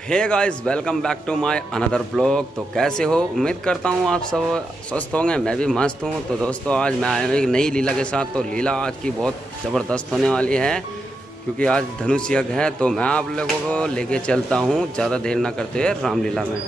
Hey guys, welcome back to my another blog. तो कैसे हो? उम्मीद करता हूँ आप सब स्वस्थ होंगे। मैं भी मस्त हूँ। तो दोस्तों, आज मैं आया हूँ एक नई लीला के साथ। तो लीला आज की बहुत ज़बरदस्त होने वाली है, क्योंकि आज धनुष यज्ञ है। तो मैं आप लोगों को लेके चलता हूँ ज़्यादा देर ना करते हुए रामलीला में।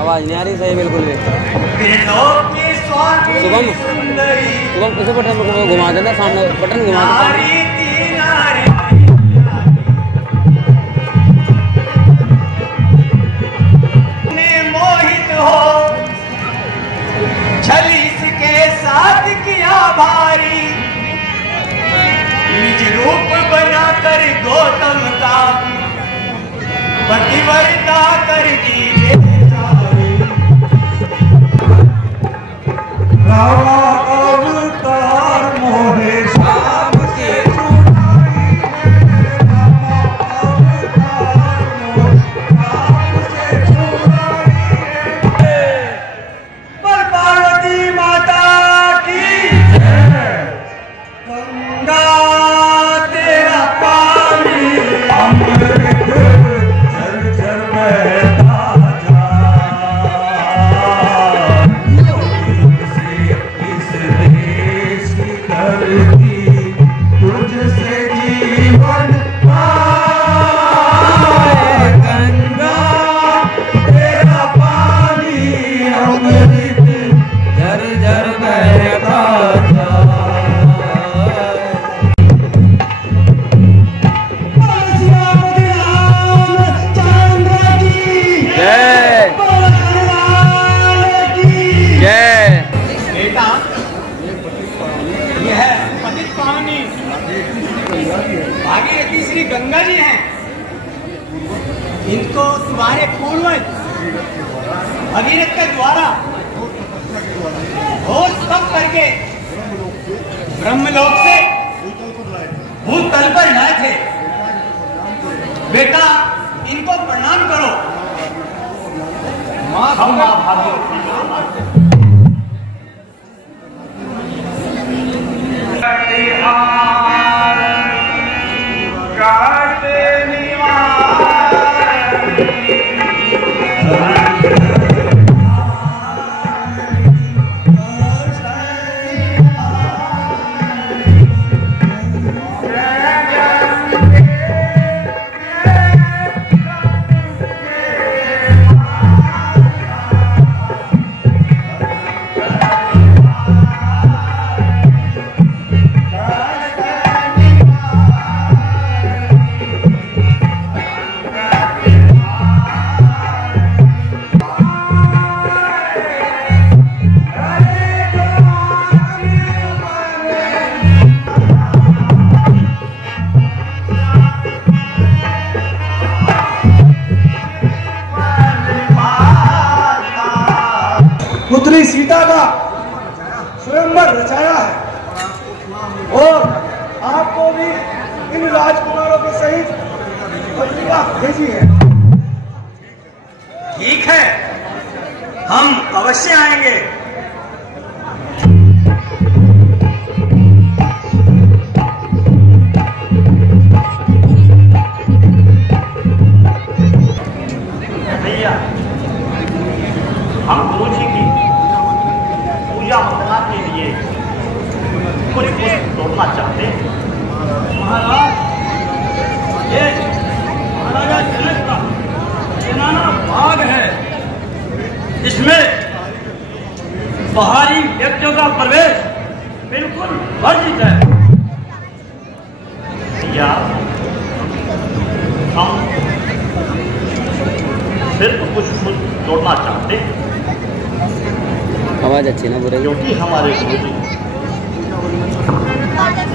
आवाज नहीं आ रही सही बिल्कुल भी। शुभम किसी बटन को घुमा देना, सामने बटन घुमा देना। मोहित हो छलीस के साथ किया भारी, निज रूप बनाकर गौतम का पतिव्रता कर दी। अवतार मोहे शाम के पर पार्वती माता की गंगा तेरा पानी अमृत झर झर बहता भागीरथी श्री गंगा जी हैं। इनको तुम्हारे पूर्वज भगीरथ के द्वारा घोष तप करके ब्रह्मलोक से भूतल पर लाए थे। बेटा, इनको प्रणाम करो। माँ भागीरथी का स्वयंवर रचाया है और आपको भी इन राजकुमारों के सहित पत्रिका भेजी है। ठीक है, हम अवश्य आएंगे। भैया, हम गुरु जी की पूजा मंगला के लिए कुछ पुष्प तोड़ना चाहते हैं। महाराज, ये महाराजा जनक का जनाना बाग है, इसमें बाहरी व्यक्तियों का प्रवेश बिल्कुल वर्जित है। भैया, हम सिर्फ कुछ फूल तोड़ना चाहते हैं आवाज अच्छी ना बुरे क्योंकि हमारे गुरु जी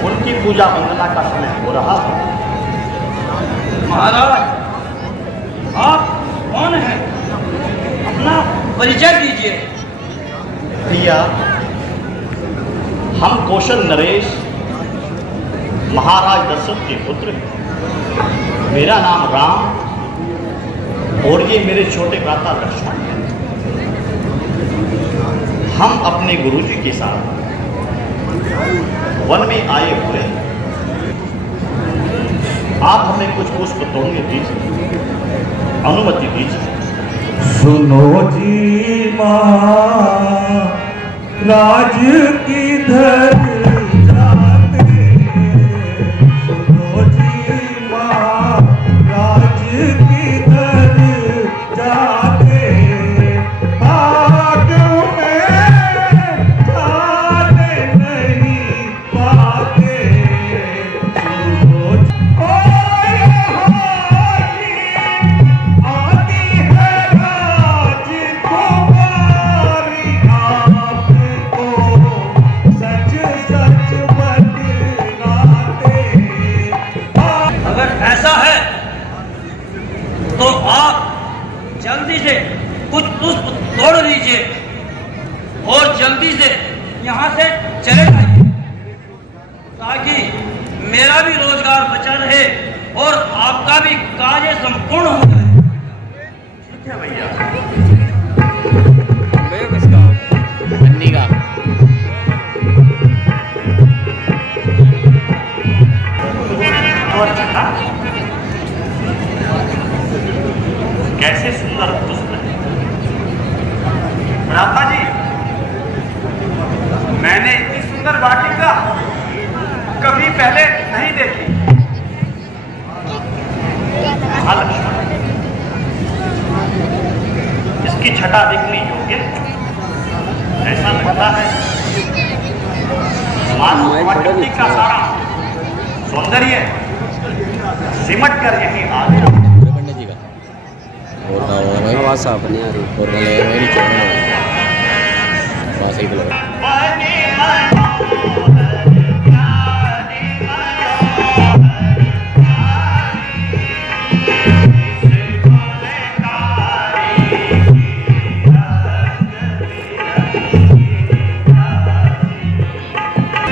उनकी पूजा मंगला का समय हो रहा है। महाराज, आप कौन हैं? अपना परिचय दीजिए। भैया, हम कौशल नरेश महाराज दशरथ के पुत्र हैं। मेरा नाम राम और ये मेरे छोटे भ्राता लक्ष्मण हैं। हम अपने गुरुजी के साथ वन में आए हुए हैं। आप हमें कुछ पुष्प तोड़ने दीजिए, अनुमति दीजिए। सुनो जी महाराज किधर जाते, सुनो जी महाराज किधर जाते, भाग में जाने नहीं पाते, सुनो आती है राजकुमारी, आपको सच सच बतलाते। अगर ऐसा है तो आप जल्दी से कुछ पुष्प तोड़ लीजिए और जल्दी से यहाँ से चले जाइए ताकि मेरा भी रोजगार बचा रहे और आपका भी कार्य संपूर्ण हो जाए। ठीक है भैया। किसका अन्नी का और अच्छा, कैसे सुंदर पुष्प है। भ्राता जी, मैंने इतनी सुंदर वाटिका कभी पहले नहीं देखी। हाँ लक्ष्मण, इसकी छटा देखने योग्य, ऐसा लगता है मानव प्रकृति का सारा सौंदर्य सिमट कर यही आ गया। पंडित जी का आवाज साफ नहीं आ रही और मेरी चौड़ा सही लग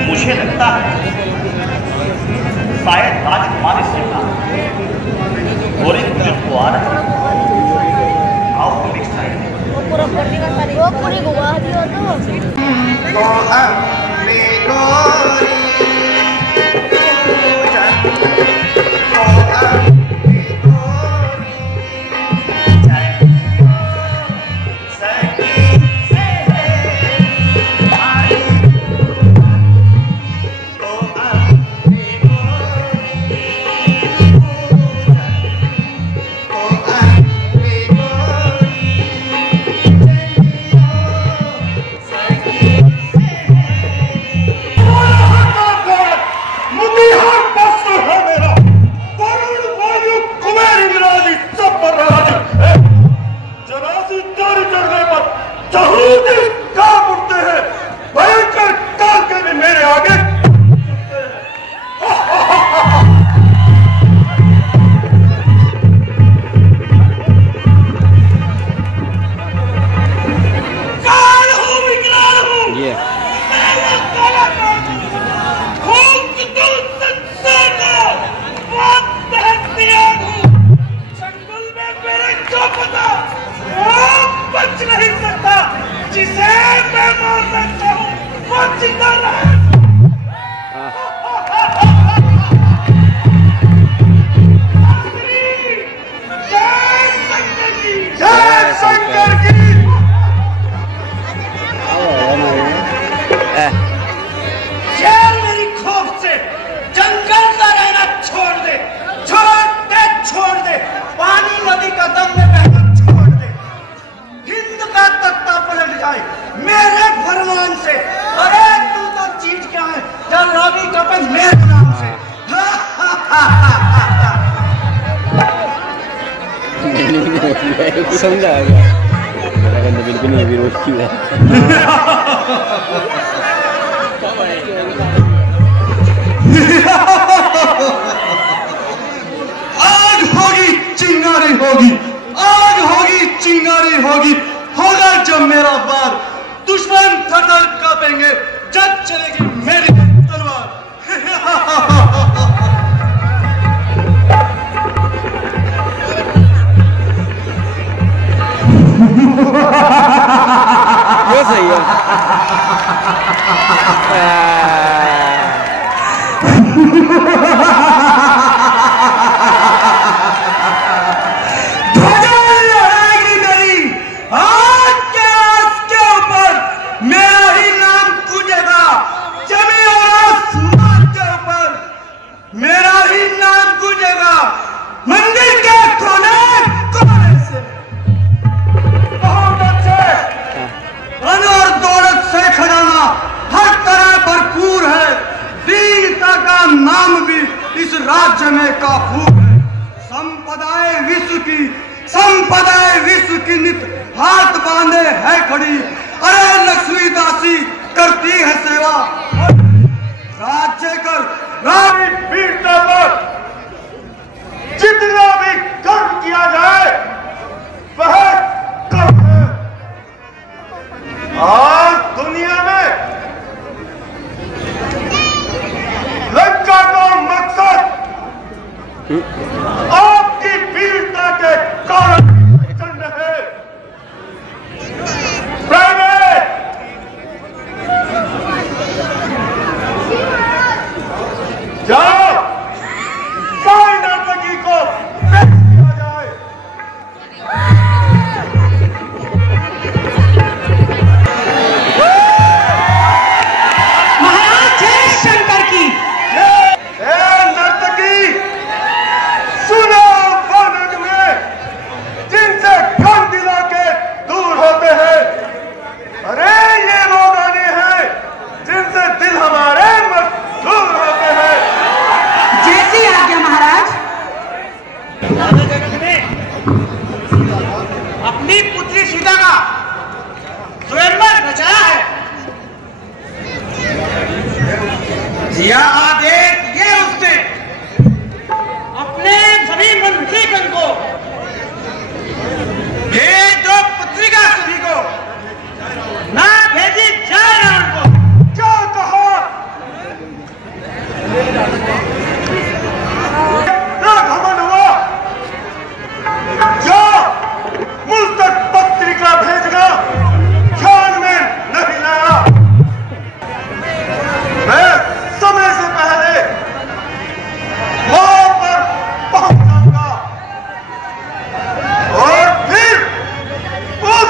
मुझे लगता है शायद राजकुमारी सीता गोरे बुजुर्ग को आ रहे हैं। आओ हम एक साइड। वो पूरी घुमा दियो मुझे हाथ पास है मेरा, वरुण जेल मेरी खौफ से, जंगल का रहना छोड़ दे, छोड़ दे, पानी नदी का दम में बहना छोड़ दे, हिंद का तख्ता पलट जाए मेरे फरमान से। अरे तू तो चीज क्या है, चल रवि कपे मेरे नाम से। समझा आ गया, मेरा बंदा बिल्कुल नहीं विरोध किया। आग होगी चिंगारी होगी, आग होगी चिंगारी होगी, होगा जब मेरा बार, दुश्मन थर-थर कांपेंगे जब चलेगी मेरी तलवार। ये सही है। राज्य में काफूर है, संपदाए विश्व की नित हाथ बांधे है खड़ी। अरे लक्ष्मी दासी करती है सेवा, राज्य कर वीरता पर जितना भी कर्म किया जाए वह कर्म है। आज दुनिया में लंका का मकसद आपकी वीरता के कारण प्रचंड है। जाओ सारी नर्तकी को पेश किया जाए। महाराज जय शंकर की। नर्तकी सुनो वानर में जिनसे गम दिला के दूर होते हैं। अरे ये वो गाने हैं जिनसे दिल हमारे मशहूर होते हैं। जैसी आज्ञा महाराज। अपनी पुत्री सीता का स्वयंवर रचाया है। दिया आदेश ये उसने अपने सभी मंत्रीगण को भेज दो पत्रिका सभी को, ना भेजी जाए ना उनको। क्या कहा? क्या घमंड हुआ? क्या मुल्क तक पत्रिका भेजना ख्याल में नहीं लाया? मैं समय से पहले वहां पर पहुंच जाऊंगा और फिर उस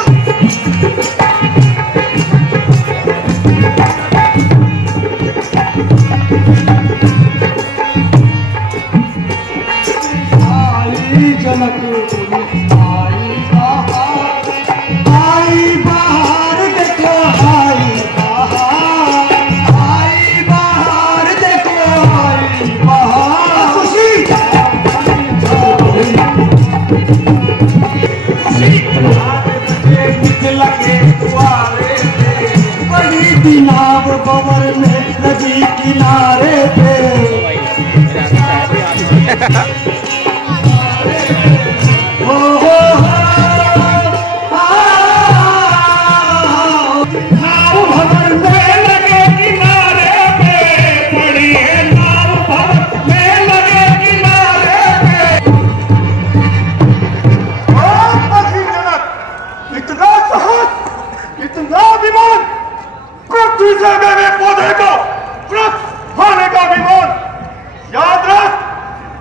नाव बवर में नदी किनारे पे नाव भवर में लगे किनारे पे पड़ी है, नाव भवर में लगे किनारे पे। इतना साहस, इतना अभिमान, पृथ्वी से मेरे पौधे को वृक्ष होने का विमान। याद रख,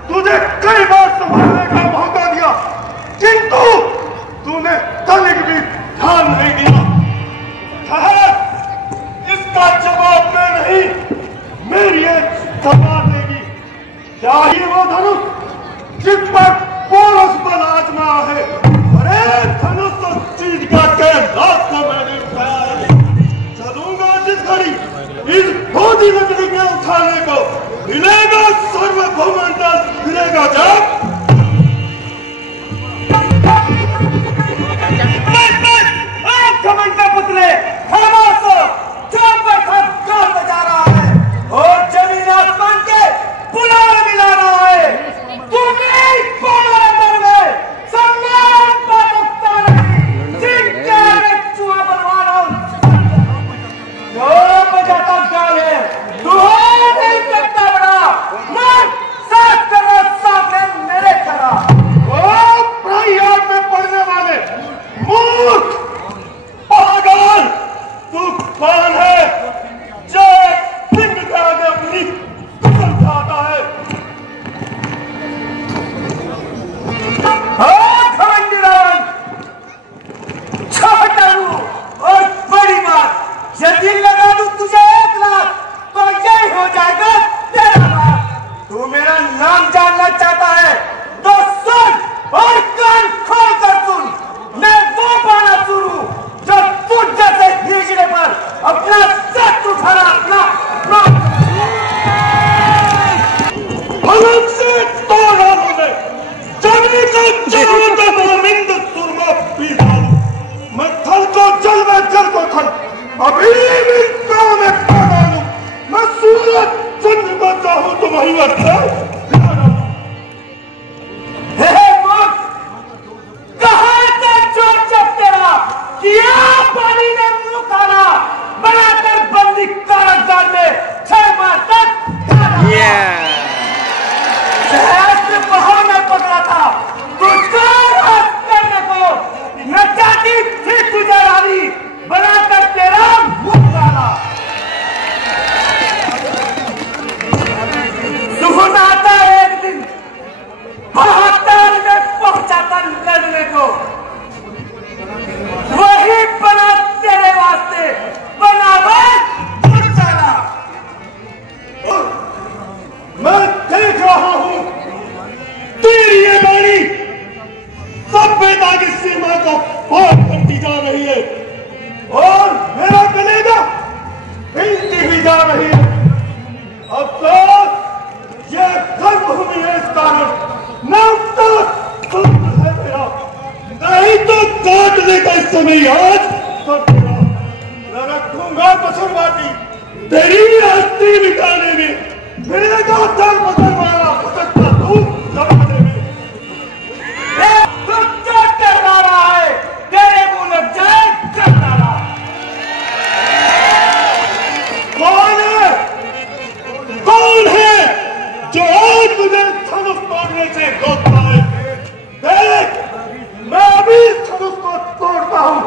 तुझे कई बार संभालने का मौका दिया, किंतु तूने तनिक भी ध्यान नहीं दिया। इसका जवाब किस पर पोरस बल आजमा है। अरे धनुष तो चीज का कैलाश को मैंने उठाया है। चलूंगा जिस घड़ी इस भोजी नगरी में उठाने को मिलेगा सर्वभौमंडल गिरेगा जब। घमंड पुतले खामोश हो, चुप बैठक गाल बजा रहा है और जमीन आसमान के बुलावे मिला रहा है। तुम्हें अंदर में सम्मान पाता नहीं, जिनका एक चूहा बनवा रहा हूं। जो बजाता गाल है, तू नहीं सकता बड़ा, मैं साथ करो सामने मेरे खड़ा। ओ पढ़ाई याद में पढ़ने वाले मूर्ख पागल, तू कौन है जो सिंह के आगे अपनी कसम खाता है। छोटा हूं और बड़ी बात, यदि लगा दूं तुझे 1 लाख तो यही हो जाएगा तेरा लाख। तू मेरा नाम जानना चाहता है तो सुन और कान खोल कर सुन। मैं वो बाणासुर हूं जो तुझ जैसे भीजने पर अपना सच उठाना अपना अलग से तोड़ा मुझे जमीन को जरूरत गोविंद सुरमा पी डालू। मैं थल को जल में जल को थल अभी भी गाँव में खा डालू। मैं सूरज चंद्र को चाहूं तो वही वक्त किया पानी ने मुंह काला, बनाकर बंदी कारागार में 6 माह तक सहस्त्र बहाव में पकड़ा था तुझको राज करने को। न चाहती थी तुझे रानी, बनाकर तेरा मुंह काला। सुकून आता एक दिन 72 में पहुंचा था लड़ने को। वही बना तेरे वास्ते बनावट चला। मैं देख रहा हूं तेरी ये गाड़ी सभ्यता की सीमा को पार करती जा रही है और मेरा कलेजा हिलती हुई जा रही है। अब तो ये कर्मभूमि है, इस कारण न तो है मेरा, नहीं तो काटने का इस समय आज मैं रखूंगा पसंद बाटी तेरी हस्ती मिटाने में। मिलेगा दर बदल वाला भटकता दूर जमाने में। तू जो करना रहा है तेरे मुंह लग जाए करना रहा। कौन है जो आज मुझे धनुष तोड़ने से रोकता है? देख, मैं अभी धनुष को तोड़ता हूं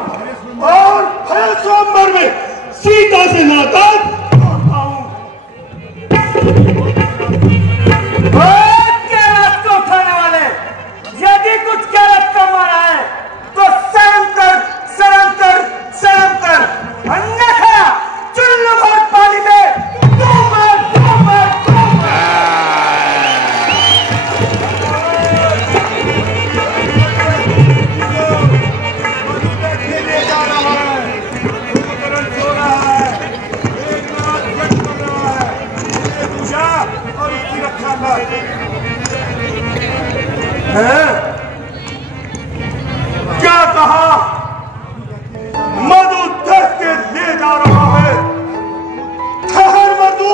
और फैसला में सीता से नाता तोड़ता हूं। गलत को उठाने वाले यदि कुछ गलत करवा रहा है तो शर्म कर, शर्म कर, शर्म कर। अन्यथा चुल्लू भर पानी में क्या कहा? मधु देख के ले जा रहा है। ठहर मधु,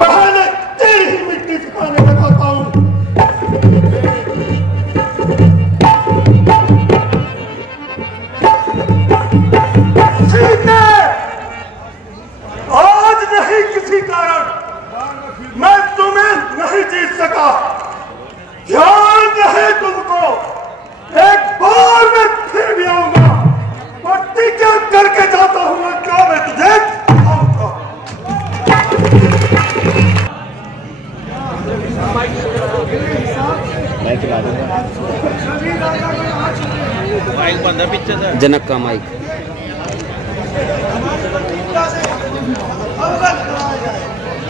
पहले तेरी ही मिट्टी ठिकाने लगाता हूं। सीते, आज नहीं किसी कारण मैं तुम्हें नहीं जीत सका। ध्यान रहे तुमको, एक बार मैं फिर भी आऊंगा। पट्टी क्या करके जाता हूं मैं, क्या मैं तुझे आऊंगा। माइक बंद है पीछे से, जनक का माइक।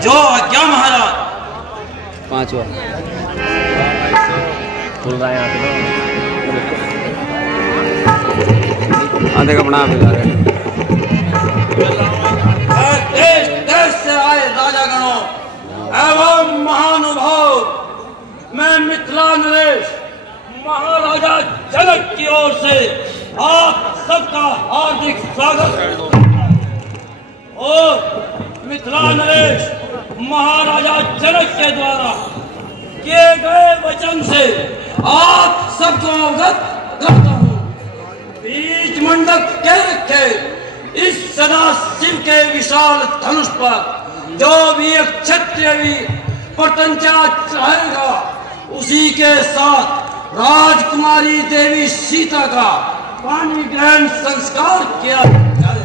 जो आज्ञा महाराज। 5वां खुल रहा है यहाँ पे आधे का बना भी रहे। देश देश से आए राजागणों एवं महानुभाव, मैं मिथिला नरेश महाराजा जनक की ओर से आप सबका हार्दिक स्वागत और मिथिला नरेश महाराजा जनक के द्वारा किए गए वचन से आप सबको अवगत करता हूँ। बीज मंडप के रखे इस सदा शिव के विशाल धनुष पर जो भी एक क्षत्रिय प्रत्यंचा चाहेगा उसी के साथ राजकुमारी देवी सीता का पानी ग्रहण संस्कार किया जाए।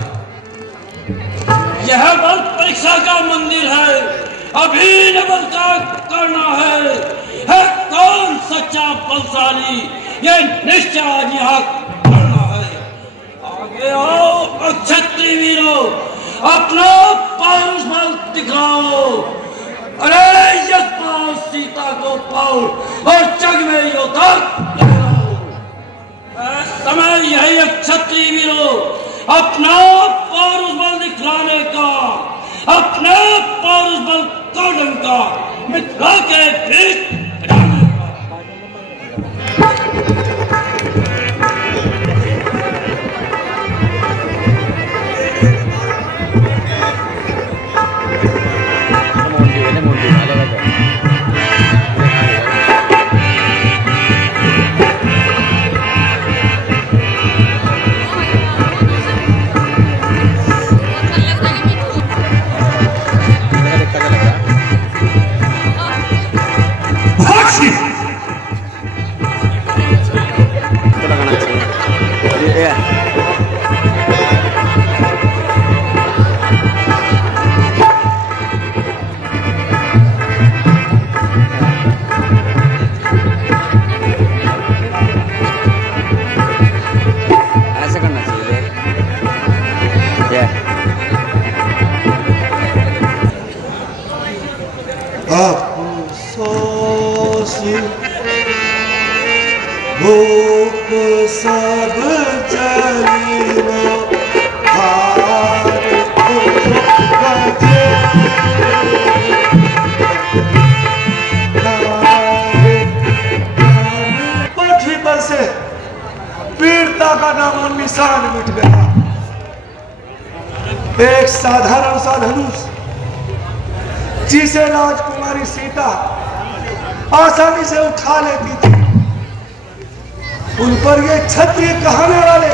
यह बल परीक्षा का मंदिर है, अभी न बल का करना है कौन सच्चा बलशाली, ये निश्चय यहाँ करना है। आगे आओ क्षत्रिय वीरों, अपना पौरुष बल दिखाओ। अरे यश पाओ, सीता को पाओ और जग में योद्धा समय यही है क्षत्रिय वीरों, अपना पौरुष बल दिखलाने का, अपने पौरुष बल कौडन का मिथिला के बीच भूख सब चली पृथ्वी पर से वीरता का नाम निशान मिट गया। एक साधारण सा धनुष जिसे राजकुमारी सीता आसानी से उठा लेती थी, उन पर ये क्षत्रिय कहने वाले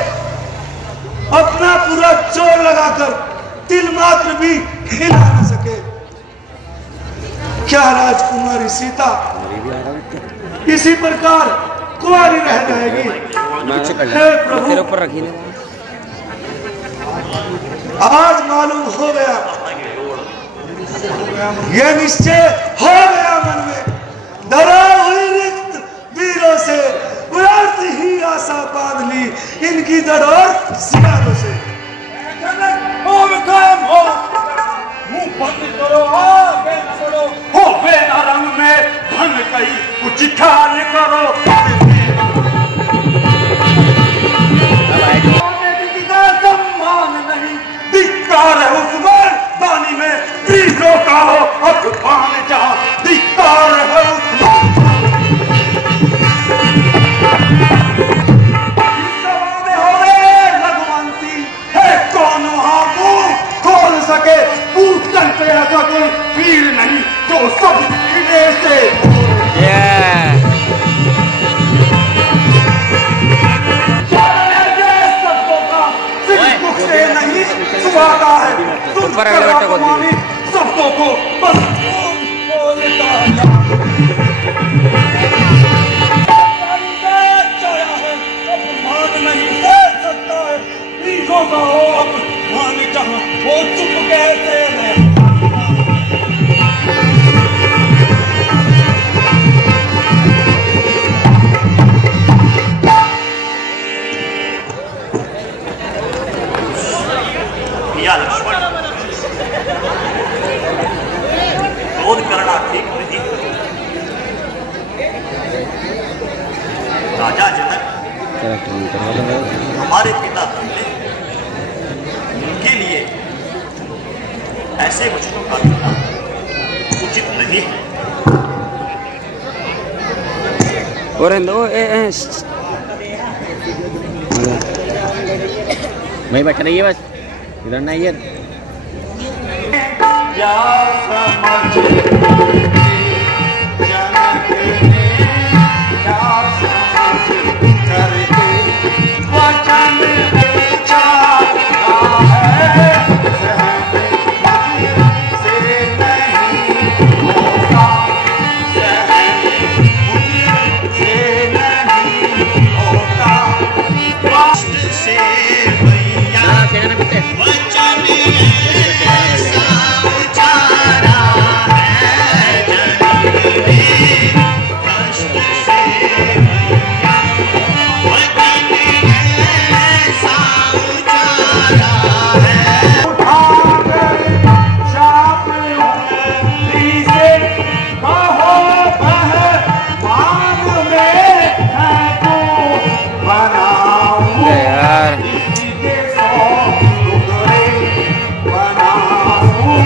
अपना पूरा जोर लगाकर तिल मात्र भी हिला न सके। क्या राजकुमारी सीता इसी प्रकार कुंवारी रह जाएगी? हे प्रभु, आज मालूम हो गया, यह निश्चय हो गया मन में, डरा हुई रिक्त वीरों से व्यर्थ ही आशा बांध ली इनकी डरोर सियारों से। मुंह बंद करो, आगे न बढ़ो, हो बेना रंग में भन गई कुछ ख्याल करो। सम्मान नहीं धिक्कार है उस मर्दानी में, वीरों का हो अभिमान जहाँ धिक्कार है उस सके पूछकर पे ऐसा कोई वीर नहीं जो सब खिले से शब्दों का सिर्फ मुख से नहीं सुहाता है, शब्दों को बस बोलता है। नहीं दे सकता है वीरों का हो अपमान जहाँ वो चुप कहते हैं। लक्ष्मण क्रोध करना ठीक नहीं। ऐसे वचनों का कहना उचित नहीं है। और वही बैठ रही है बस, इधर नहीं है। क्या समझ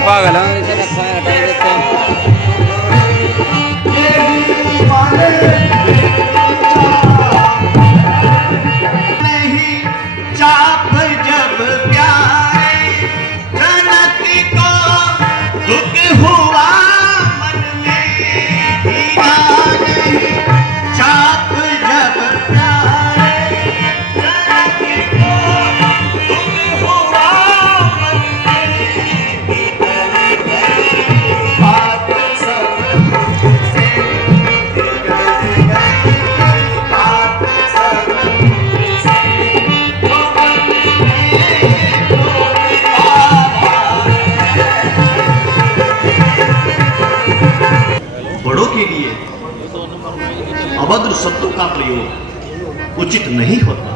पागल है इसे रखा है, हटा देते हैं। नहीं चाप जब प्यारे जनक को दुख हुआ मन में, हीरा नहीं चाप जब प्यारे जनक को दुख हुआ मन में, बात सब से बिगड़ गई, बात सब बड़ों के लिए अभद्र शब्दों का प्रयोग उचित नहीं होता।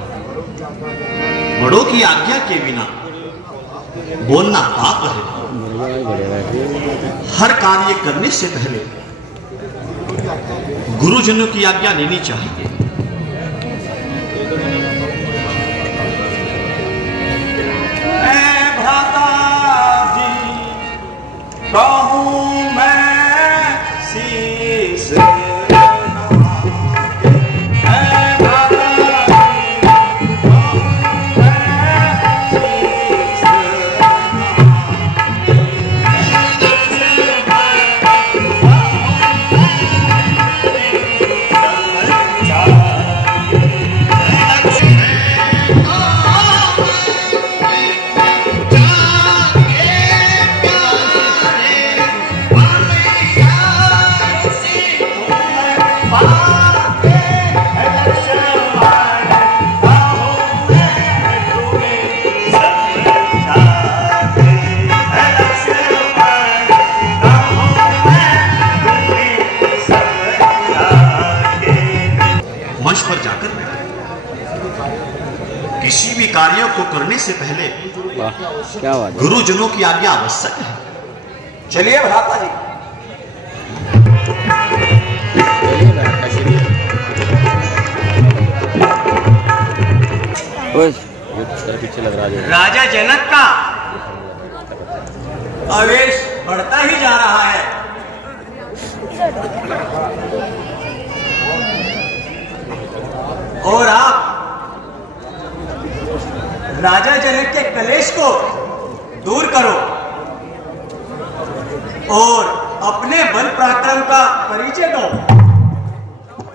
बड़ों की आज्ञा के बिना बोलना पाप है। हर कार्य करने से पहले गुरुजनों की आज्ञा लेनी चाहिए। भ्राता जी कहूँ मैं शीश मंच पर जाकर किसी भी कार्यों को करने से पहले वाह क्या बात है। गुरुजनों की आज्ञा आवश्यक है। चलिए भ्राता जी। पीछे लग रहा है। राजा जनक का आवेश बढ़ता ही जा रहा है। और आप राजा जनक के कलेश को दूर करो और अपने बल पराक्रम का परिचय दो।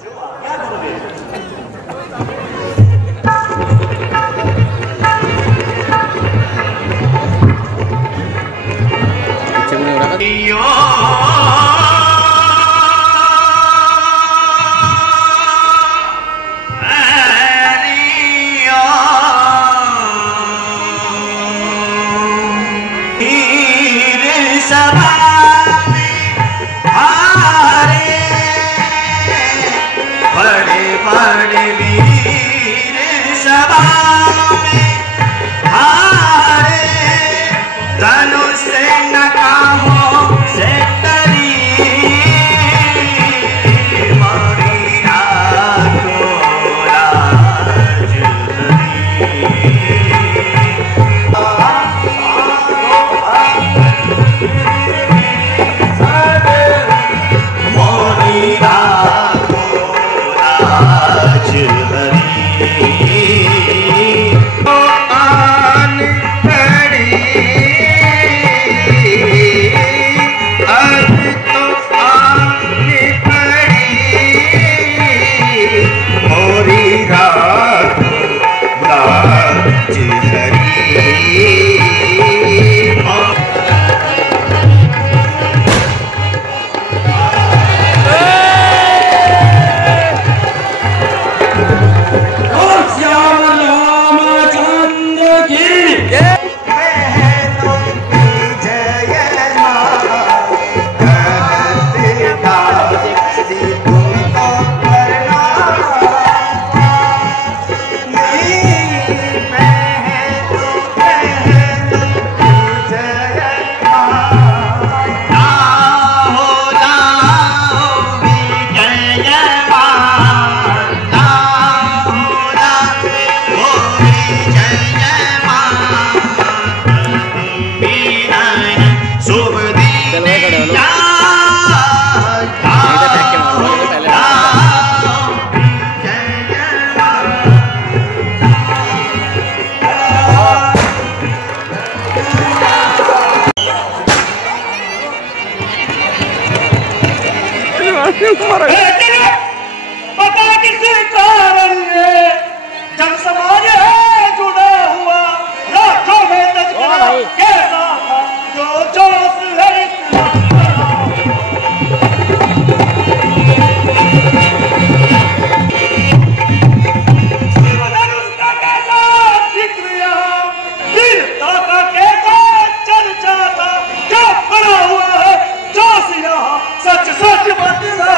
जो आज्ञा दोगे। पता किसी कारण ये जन समाज है जुड़ा हुआ, रातों में तज़किरा कैसा था जो जोश है उसका कैसा जिक्र वीरता का कैसा चर्चा था, क्या पड़ा हुआ है जोश यहाँ सच सच बतला।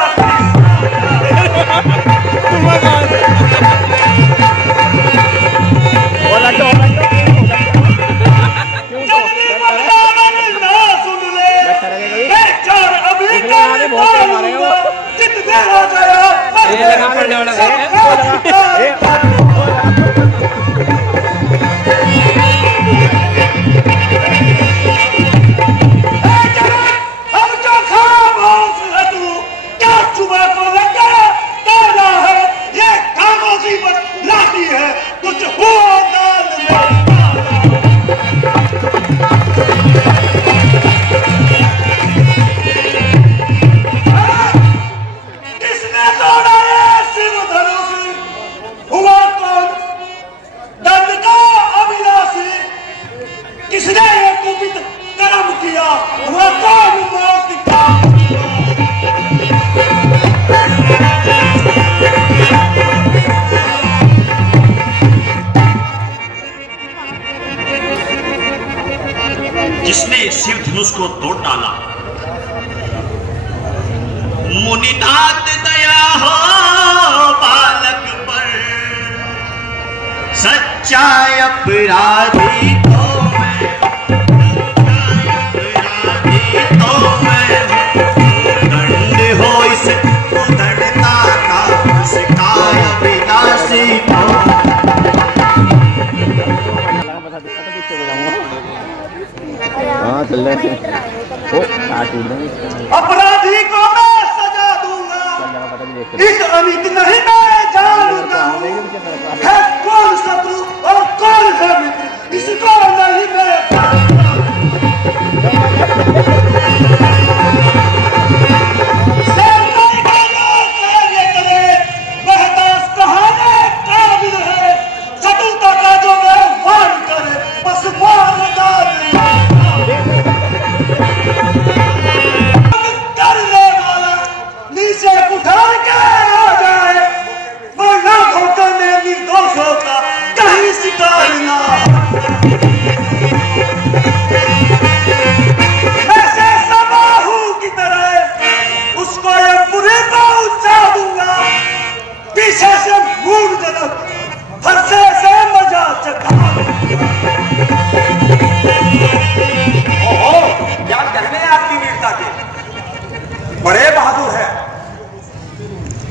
जिसने शिव धनुष को तोड़ डाला, मुनिनाथ दया हो बालक पर, सच्चा अपराधी तो मैं, दंड हो इस उधड़ता का, इसका विनाशी तो। हाँ चल रहे थे। ओ काट देंगे। अपराधी को मैं सजा दूंगा, इस अमित नहीं मैं जानता हूँ, है कौन शत्रु और कौन है मित्र, इसको नहीं मैं बड़े बहादुर है,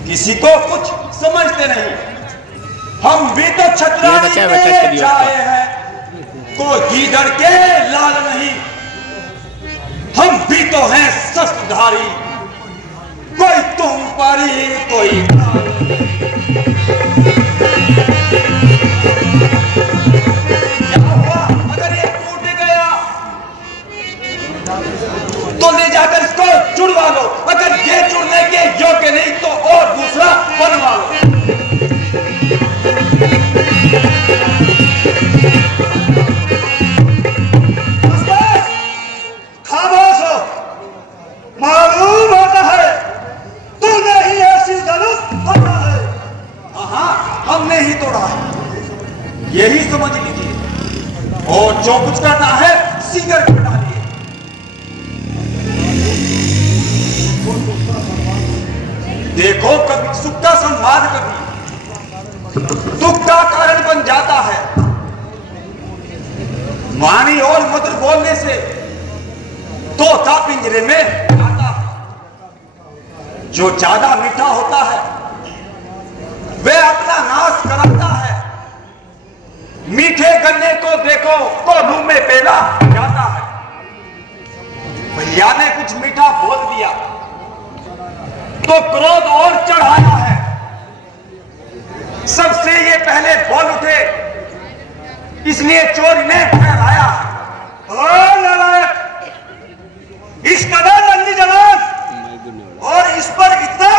किसी को कुछ समझते नहीं। हम भी तो छतरानी के जाए हैं, कोई गीदड़ के लाल नहीं। हम भी तो हैं शस्त्रधारी, कोई तुम पारी कोई क्या हुआ अगर ये टूट गया तो ले जाकर इसको जुड़वा लो, अगर ये जुड़ने के योग्य नहीं तो और दूसरा बनवा लो। खामोश हो, मालूम होता है तूने ही ऐसी धनुष तोड़ा है। हाँ हमने ही तोड़ा है, यही समझ लीजिए, और जो कुछ करना है सीकर कर डालिए। देखो कभी सुख का संवाद कभी दुख का कारण बन जाता है। वाणी और मधुर बोलने से तोता पिंजरे में आता है, जो ज्यादा मीठा होता है वह अपना नाश कराता है। मीठे गन्ने को देखो तो मुंह में पेला जाता है। भैया ने कुछ मीठा बोल दिया तो क्रोध और चढ़ाया है। सबसे ये पहले बोल उठे, इसलिए चोरी ने ठहराया। नालायक, इस कदर लंदी जवान और इस पर इतना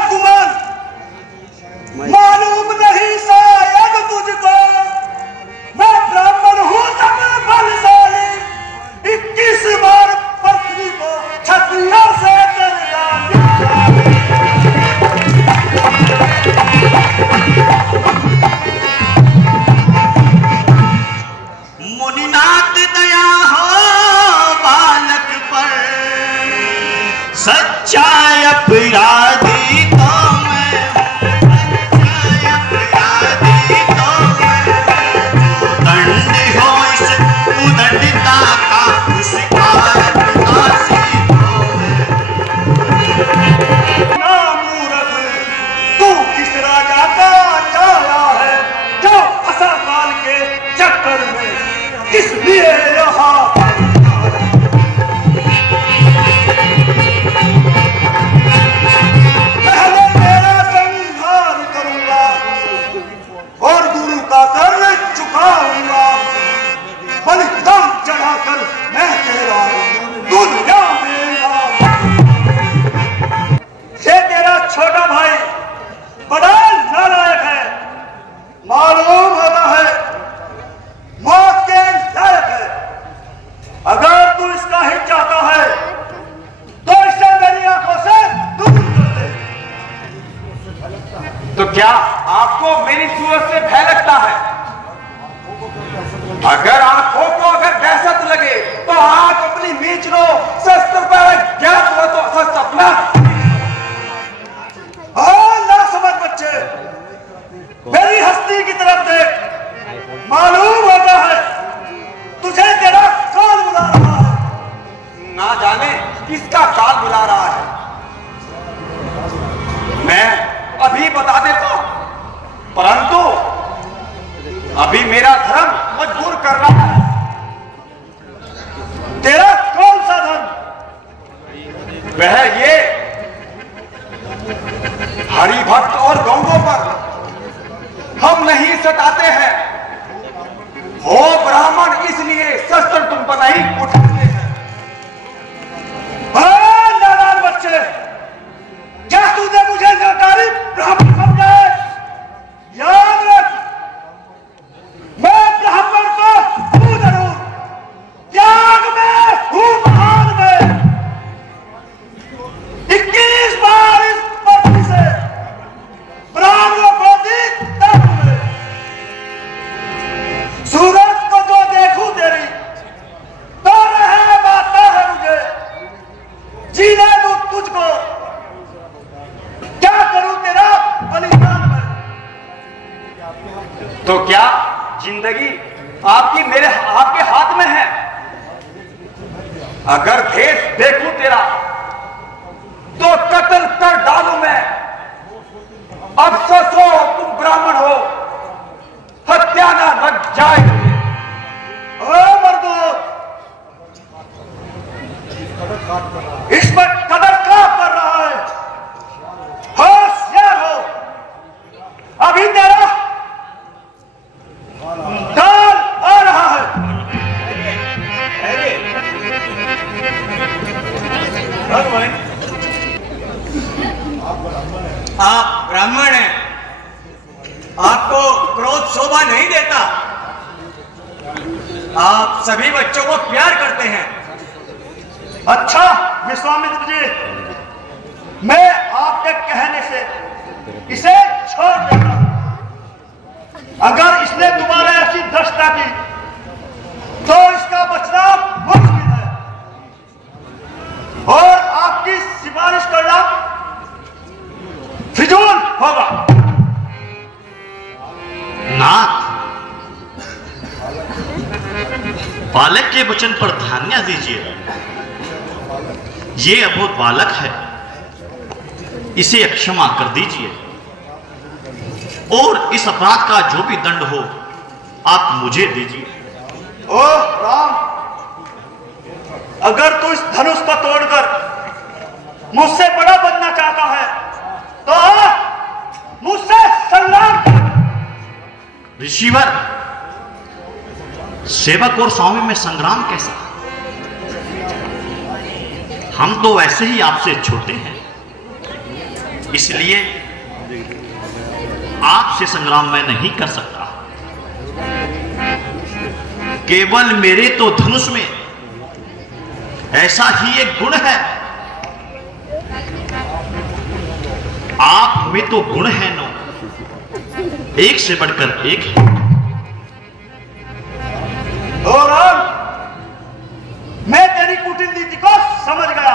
सच्चा अपराधी तो मैं सच्चा अपराधी तो मैं दंड हो इस उदंडता का उसका नासी तो ना मूर्ख, तू किस राजा का चाला है जो असरकाल के चक्कर में किस लिए यहाँ पहले तेरा संहार करूंगा और गुरु का सर झुकाऊंगा, बलिदान चढ़ाकर मैं तेरा दुनिया में ये तेरा छोटा भाई बड़ा नालायक है, मालूम होता है मौत के लायक है। अगर तू इसका हित चाहता है तो इसे मेरी आंखों से दूर कर दे। तो क्या आपको मेरी सूरत से भय लगता है? अगर आंखों को अगर दहशत लगे तो आंख अपनी मींच लो, शस्त्र पर ज्ञात हो तो शस्त्र अपना। ना समझ बच्चे, मेरी हस्ती की तरफ देख, मालूम होता है तुझे तेरा काल बुला रहा है। ना जाने किसका काल बुला रहा है। मैं अभी बता देता हूं, परंतु अभी मेरा धर्म मजबूर कर रहा है। तेरा कौन सा धर्म? वह ये हरि भक्त और गौों पर हम नहीं सताते हैं। हो ब्राह्मण इसलिए शस्त्र तुम पर नहीं उठाते हैं। नादान बच्चे, क्या तूने मुझे सरकारी ब्राह्मण समझा है? याद रख, मैं ब्राह्मण को हूं जरूर, त्याग में हूं महान में। 21 बार इस पृथ्वी से ब्राह्मणों को दी तब में सूरज को जो देखूं तेरी तो रहे बाता है मुझे, जीने दूं तुझको, क्या करूं तेरा बलिदान में। तो क्या जिंदगी आपकी मेरे आपके हाथ में है? अगर देश देखूं तेरा तो कत्ल कर डालूं मैं। अफसोस हो तुम ब्राह्मण हो, हत्या ना लग जाए। मर्दो, इस पर कदर का कर रहा है, होशियार हो, अभी तेरा काल आ रहा है। आप ब्राह्मण हैं, आपको क्रोध शोभा नहीं देता। आप सभी बच्चों को प्यार करते हैं। अच्छा विश्वामित्र जी, मैं आपके कहने से इसे छोड़ देता। अगर इसने दोबारा ऐसी दृष्टा की तो इसका बचना मुश्किल है और आपकी सिफारिश करना फिजूल होगा। नाथ, बालक के वचन पर ध्यान न दीजिए। ये अबोध बालक है, इसे क्षमा कर दीजिए और इस अपराध का जो भी दंड हो आप मुझे दीजिए। ओह राम, अगर तू इस धनुष को तोड़कर मुझसे बड़ा बनना चाहता है तो मुझसे संग्राम कर। ऋषिवर, सेवक और स्वामी में संग्राम कैसा? हम तो वैसे ही आपसे छोटे हैं, इसलिए आपसे संग्राम मैं नहीं कर सकता। केवल मेरे तो धनुष में ऐसा ही एक गुण है, आप में तो गुण है नो, एक से बढ़कर एक है। मैं तेरी कूटनीति को समझ गया।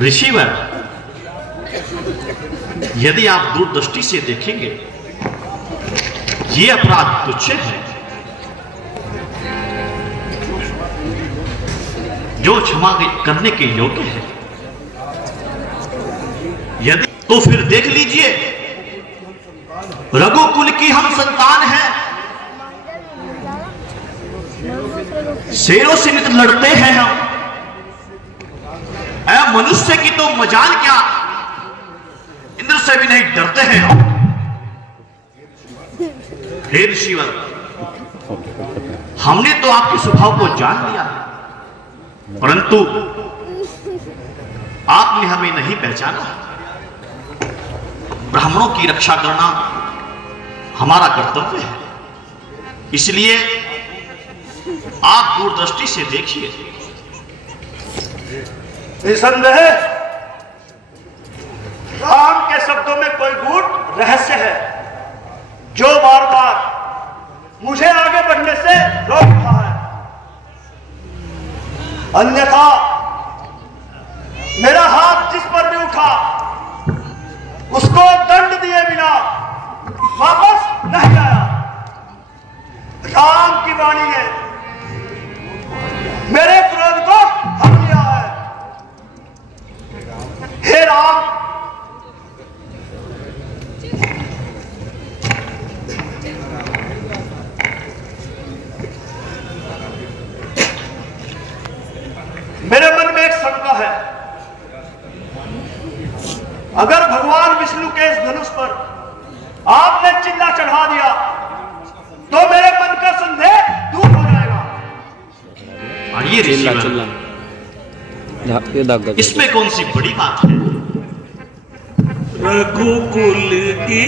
ऋषिवर, यदि आप दूरदृष्टि से देखेंगे, ये अपराध तुच्छ है जो क्षमा करने के योग्य है। यदि तो फिर देख लीजिए, रघुकुल की हम संतान हैं, शेरों से नित लड़ते हैं हम। मनुष्य की तो मजाल क्या, इंद्र से भी नहीं डरते हैं हम। हे ऋषिवर, हमने तो आपके स्वभाव को जान लिया, परंतु आपने हमें नहीं पहचाना। ब्राह्मणों की रक्षा करना हमारा कर्तव्य है, इसलिए आप दूरदृष्टि से देखिए। निसंदेह राम के शब्दों में कोई गूढ़ रहस्य है जो बार बार मुझे आगे बढ़ने से रोक रहा है। अन्यथा मेरा हाथ जिस पर भी उठा उसको दंड दिए बिना वापस नहीं आया। राम की वाणी ने मेरे क्रोध को हर लिया है। हे राम, मेरे मन में एक शंका है। अगर भगवान विष्णु के इस धनुष पर आपने चिल्ला चढ़ा दिया तो मेरे मन का संदेह दूर हो जाएगा। आइए ऋषिवर, इसमें कौन सी बड़ी बात है? रघुकुल की